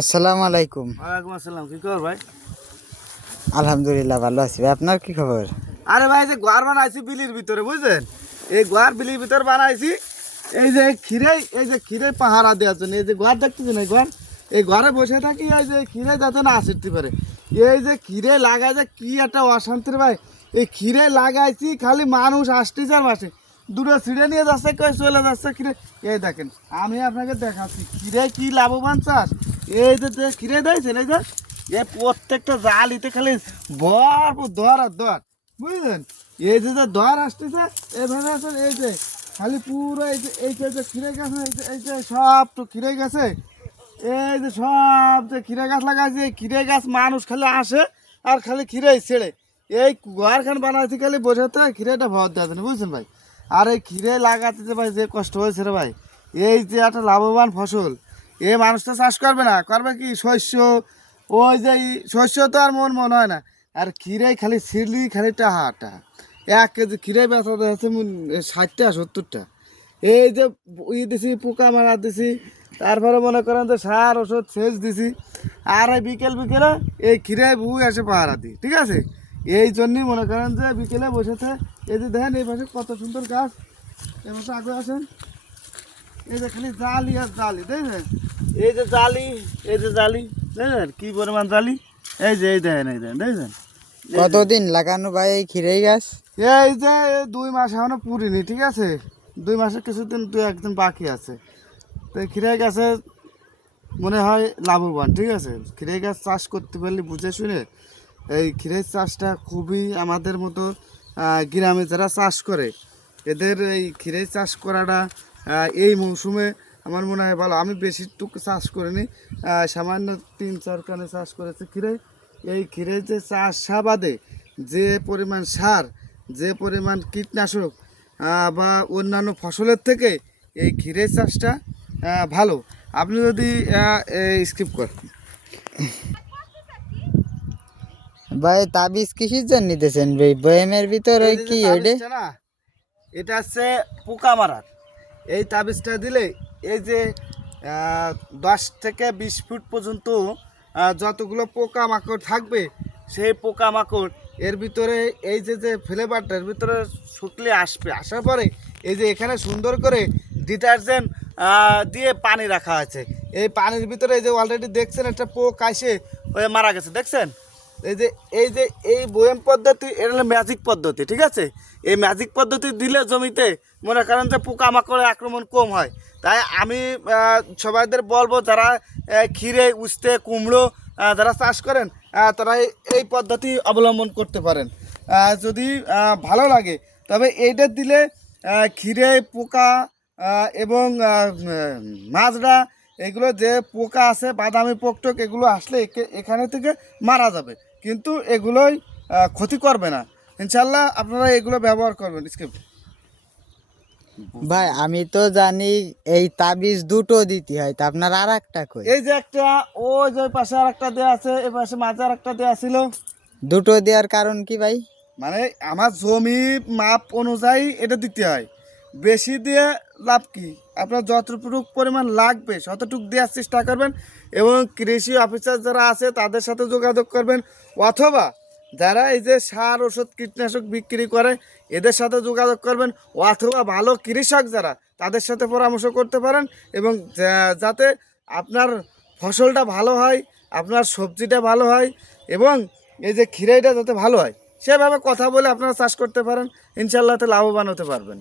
আসসালামু আলাইকুম। ওয়ালাইকুম আসসালাম। কি খবর ভাই? আলহামদুলিল্লাহ ভালো আছি ভাই, আপনার কি খবর? আরে ভাই, যে ঘর বানাইছি বিলির ভিতরে, বুঝলেন? এই ঘর বিলির ভিতরে বানাইছি। এই যে খিরে পাহারা দেওয়ার জন্য, এই যে ঘর দেখতেছেন, এই ঘরে বসে থাকি, এই যে খিরে যাতে না আসতে পারে। এই যে খিরে লাগাই, যে কি একটা অশান্তির ভাই। এই খিরে লাগাইছি, খালি মানুষ আসতেছে আর মাসে দুটো ছিঁড়ে নিয়ে যাচ্ছে, কেউ চলে যাচ্ছে খিরে। এই দেখেন, আমি আপনাকে দেখাচ্ছি খিরে কি লাভবান চাষ। এই যে খিরে দিয়েছেন, এই যে প্রত্যেকটা জালিতে খালি ভরপুর দর আর দর, বুঝলেন? এই যে দর আসতেছে এইভাবে আছে, এই যে খালি পুরো এই যে খিরে গাছ, এই যে সব তো খিরে গেছে। এই যে সব যে খিরে গাছ লাগাইছে, এই খিরে গাছ মানুষ খালি আসে আর খালি খিরেই ছেড়ে। এই ঘরখান বানাইছি খালি বসে খিরেটা ভর দেওয়া যায় না, বুঝছেন ভাই? আর এই খিরে লাগাতে যে ভাই যে কষ্ট হয়েছে রে ভাই, এই যে একটা লাভবান ফসল, এই মানুষটা চাষ করবে না, করবে কি শস্য। ওই যে শস্য তো আর মন হয় না। আর খিরে খালি ছিঁড়লি খালি টাহাটা 1 কেজি খিরে বেচা যাচ্ছে 60-70 টাকা। এই যে দিছি, পোকা মারা দিছি, তারপরে মনে করেন যে সার ওষুধ সেচ দিছি। আর এই বিকেলে এই খিরে বুই আসে পাহারা দিই, ঠিক আছে? এই জন্যই মনে করেন যে বিকেলে বসেছে। এই যে দেখেন এই পাশে কত সুন্দর গাছ, এই পাশে আগে আসেন। এই যে খালি জালি আর জালি, দেখবেন? এই যে জালি, এই যে জালি, দেখবেন কি পরিমাণ জালি। এই দেখেন দেখবেন? কতদিন লাগানো ভাই এই খিরাই গাছ? এই যে 2 মাস এখনো পুরিনি, ঠিক আছে? 2 মাসের কিছুদিন 2-1 দিন বাকি আছে। তো এই খিরাই গাছে মনে হয় লাভবান, ঠিক আছে? খিরাই গাছ চাষ করতে পারলে বুঝে শুনে, এই খিরাই চাষটা খুবই আমাদের মতো গ্রামে যারা চাষ করে, এদের এই খিরাই চাষ করাটা এই মৌসুমে আমার মনে হয় ভালো। আমি বেশি টুকু চাষ করিনি, সামান্য 3-4 কানে চাষ করেছে খিরাই। এই খিরাই যে চাষাবাদে যে পরিমাণ সার, যে পরিমাণ কীটনাশক বা অন্যান্য ফসলের থেকে এই খিরাই চাষটা ভালো। আপনি যদি স্কিপ করেন ভাই তাবিজ কিসের জন্য নিতেছেন ভাই? বয়ামের ভিতরে এই যে কি ওইটা? তাবিজটা না, এটা হচ্ছে পোকা মারার। এই তাবিজটা দিলে এই যে 10 থেকে 20 ফুট পর্যন্ত যতগুলো পোকামাকড় থাকবে, সেই পোকামাকড় এর ভিতরে এই যে ফ্লেভারটার ভিতরে শুকলে আসবে। আসার পরে এই যে এখানে সুন্দর করে ডিটারজেন্ট দিয়ে পানি রাখা আছে। এই পানির ভিতরে এই যে অলরেডি দেখছেন একটা পোক আইসে হয়ে মারা গেছে, দেখছেন? এই যে এই বয়াম পদ্ধতি, এটা হলো ম্যাজিক পদ্ধতি, ঠিক আছে? এই ম্যাজিক পদ্ধতি দিলে জমিতে মনে করেন যে পোকামাকড়ের আক্রমণ কম হয়। তাই আমি সবাইদের বলবো, যারা খিরে, উস্তে, কুমড়ো যারা চাষ করেন, তারা এই পদ্ধতি অবলম্বন করতে পারেন। যদি ভালো লাগে তবে এইটা দিলে খিরে, পোকা এবং মাজরা, এগুলো যে পোকা আছে, বাদামি পোকটোক, এগুলো আসলে এখানে থেকে মারা যাবে, কিন্তু এগুলোই ক্ষতি করবে না। ইনশাল্লাহ আপনারা এগুলো ব্যবহার করবেন। স্কিপ। ভাই আমি তো জানি এই তাবিজ দুটো দিতে হয়, তা আপনার আর একটা কই? এই যে একটা, ওই যে পাশে আর একটা দেওয়া আছে, এ পাশে মাঝে আর একটা দেওয়া ছিল। দুটো দেওয়ার কারণ কি ভাই? মানে আমার জমি মাপ অনুযায়ী এটা দিতে হয়। বেশি দিয়ে লাভ কি? আপনার যতটুকু পরিমাণ লাগবে ততটুকু দেওয়ার চেষ্টা করবেন, এবং কৃষি অফিসার যারা আছে তাদের সাথে যোগাযোগ করবেন, অথবা যারা এই যে সার ওষুধ কীটনাশক বিক্রি করে এদের সাথে যোগাযোগ করবেন, অথবা ভালো কৃষক যারা, তাদের সাথে পরামর্শ করতে পারেন। এবং যাতে আপনার ফসলটা ভালো হয়, আপনার সবজিটা ভালো হয়, এবং এই যে খিরাইটা যাতে ভালো হয়, সেভাবে কথা বলে আপনারা চাষ করতে পারেন। ইনশাল্লাহ লাভবান হতে পারবেন।